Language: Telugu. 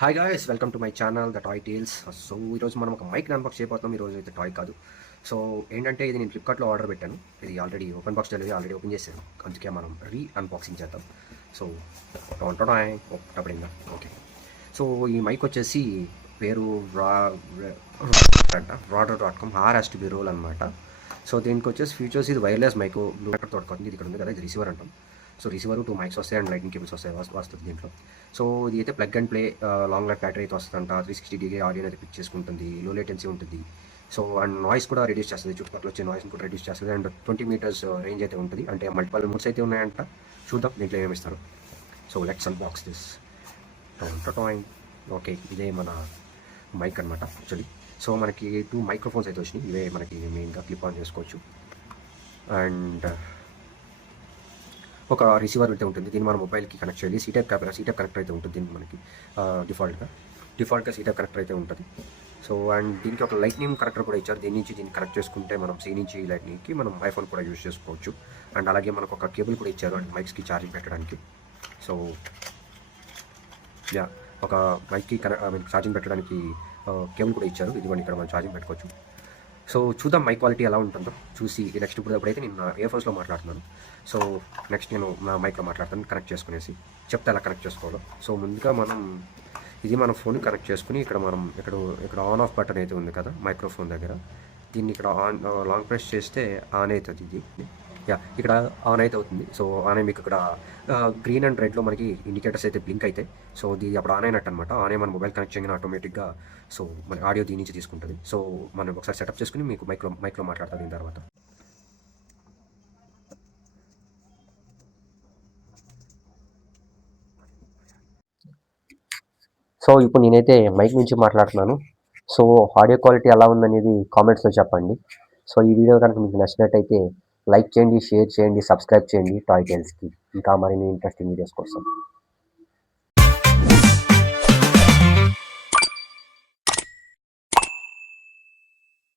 Hi guys, welcome to my channel the Toy Tales. So ఈరోజు మనం ఒక మైక్ అన్బాక్స్ చేయబోతున్నాం. ఈరోజు అయితే టాయ్ కాదు. సో ఏంటంటే ఇది నేను ఫ్లిప్కార్ట్లో ఆర్డర్ పెట్టాను. ఇది already open box delivery already open చేశాను. అందుకే మనం అన్బాక్సింగ్ చేద్దాం. So toy open okay. So ఈ మైక్ వచ్చేసి పేరు రాడర్.com RSTB రోల్ అనమాట. సో దీనికి వచ్చేసి ఫీచర్స్ ఇది వైర్లెస్ మైక్ బ్లూటూత్ తోడుకుంది. ఇది ఇక్కడ ఉంది కదా, ఇది రిసీవర్ అంటాం. సో రిసీవర్ 2 మైక్స్ వస్తాయి అండ్ లైటింగ్ కేబుల్స్ వస్తుంది దీంట్లో. సో ఇది అయితే plug and play long life battery అయితే వస్తుందంట. 360 డిగ్రీ ఆడియో అయితే పిక్ చేసుకుంటుంది, లో లేటెన్సీ ఉంటుంది. సో అండ్ నాయిస్ కూడా రెడ్యూస్ చేస్తుంది, చుట్టుపక్కల వచ్చే నాయిస్ని కూడా రెడ్యూస్ చేస్తుంది. అండ్ 20 మీటర్స్ రేంజ్ అయితే ఉంటుంది, అంటే మల్టిపల్ మోడ్స్ అయితే ఉన్నాయంట. చూద్దాం దీంట్లో ఏమి ఇస్తారు. So let's unbox this. Okay, ఇదే మన మైక్ అనమాట యాక్చువల్లీ. సో మనకి 2 మైక్రోఫోన్స్ అయితే వచ్చినాయి. ఇవే మనకి మెయిన్గా క్లిప్ ఆన్ చేసుకోవచ్చు. అండ్ ఒక రిసీవర్ అయితే ఉంటుంది, దీన్ని మన మొబైల్కి కనెక్ట్ చేయాలి. సీ టైప్ కనెక్టర్ అయితే ఉంటుంది దీనికి మనకి డిఫాల్ట్గా సీ టైప్ కనెక్టర్ అయితే ఉంటుంది. సో అండ్ దీనికి ఒక లైట్నింగ్ కనెక్టర్ కూడా ఇచ్చారు. దీని నుంచి దీన్ని కనెక్ట్ చేసుకుంటే మనం సీ నుంచి లైట్నింగ్కి మనం ఐఫోన్ కూడా యూజ్ చేసుకోవచ్చు. అండ్ అలాగే మనకు ఒక కేబుల్ కూడా ఇచ్చారు, అంటే మైక్స్కి ఛార్జింగ్ పెట్టడానికి. సో యా, ఒక మైక్కి ఛార్జింగ్ పెట్టడానికి కేబుల్ కూడా ఇచ్చారు. ఇదిగోండి, ఇక్కడ మనం ఛార్జింగ్ పెట్టుకోవచ్చు. సో చూద్దాం మైక్ క్వాలిటీ ఎలా ఉంటుందో చూసి నెక్స్ట్ ఇప్పుడైతే నేను ఇయర్ ఫోన్స్లో మాట్లాడుతున్నాను. సో నెక్స్ట్ నేను నా మైక్లో మాట్లాడతాను, కనెక్ట్ చేసుకునేసి చెప్తే ఎలా కనెక్ట్ చేసుకోవాలో. సో ముందుగా మన ఫోన్ కనెక్ట్ చేసుకుని ఇక్కడ ఆన్ ఆఫ్ బటన్ అయితే ఉంది కదా మైక్రోఫోన్ దగ్గర, దీన్ని ఇక్కడ లాంగ్ ప్రెస్ చేస్తే ఆన్ అవుతుంది. ఇది ఇక్కడ ఆన్ అయితే అవుతుంది. సో ఆన్ అయ్యి మీకు ఇక్కడ గ్రీన్ అండ్ రెడ్లో మనకి ఇండికేటర్స్ అయితే బ్లింక్ అయితే, సో ఇది అప్పుడు ఆన్ అయినట్టు అనమాట. ఆన్ అయ్యి మన మొబైల్ కనెక్ట్ చేయగానే ఆటోమేటిక్గా సో మన ఆడియో దీని నుంచి తీసుకుంటుంది. సో మనం ఒకసారి సెటప్ చేసుకుని మీకు మైక్లో మాట్లాడుతుంది దీని తర్వాత. సో ఇప్పుడు నేనైతే మైక్ నుంచి మాట్లాడుతున్నాను. సో ఆడియో క్వాలిటీ ఎలా ఉందనేది కామెంట్స్లో చెప్పండి. సో ఈ వీడియో కనుక మీకు నచ్చినట్టయితే లైక్ చేయండి, షేర్ చేయండి, సబ్స్క్రైబ్ చేయండి టాయ్ టేల్స్కి, ఇంకా మరిన్ని ఇంట్రెస్టింగ్ వీడియోస్ కోసం.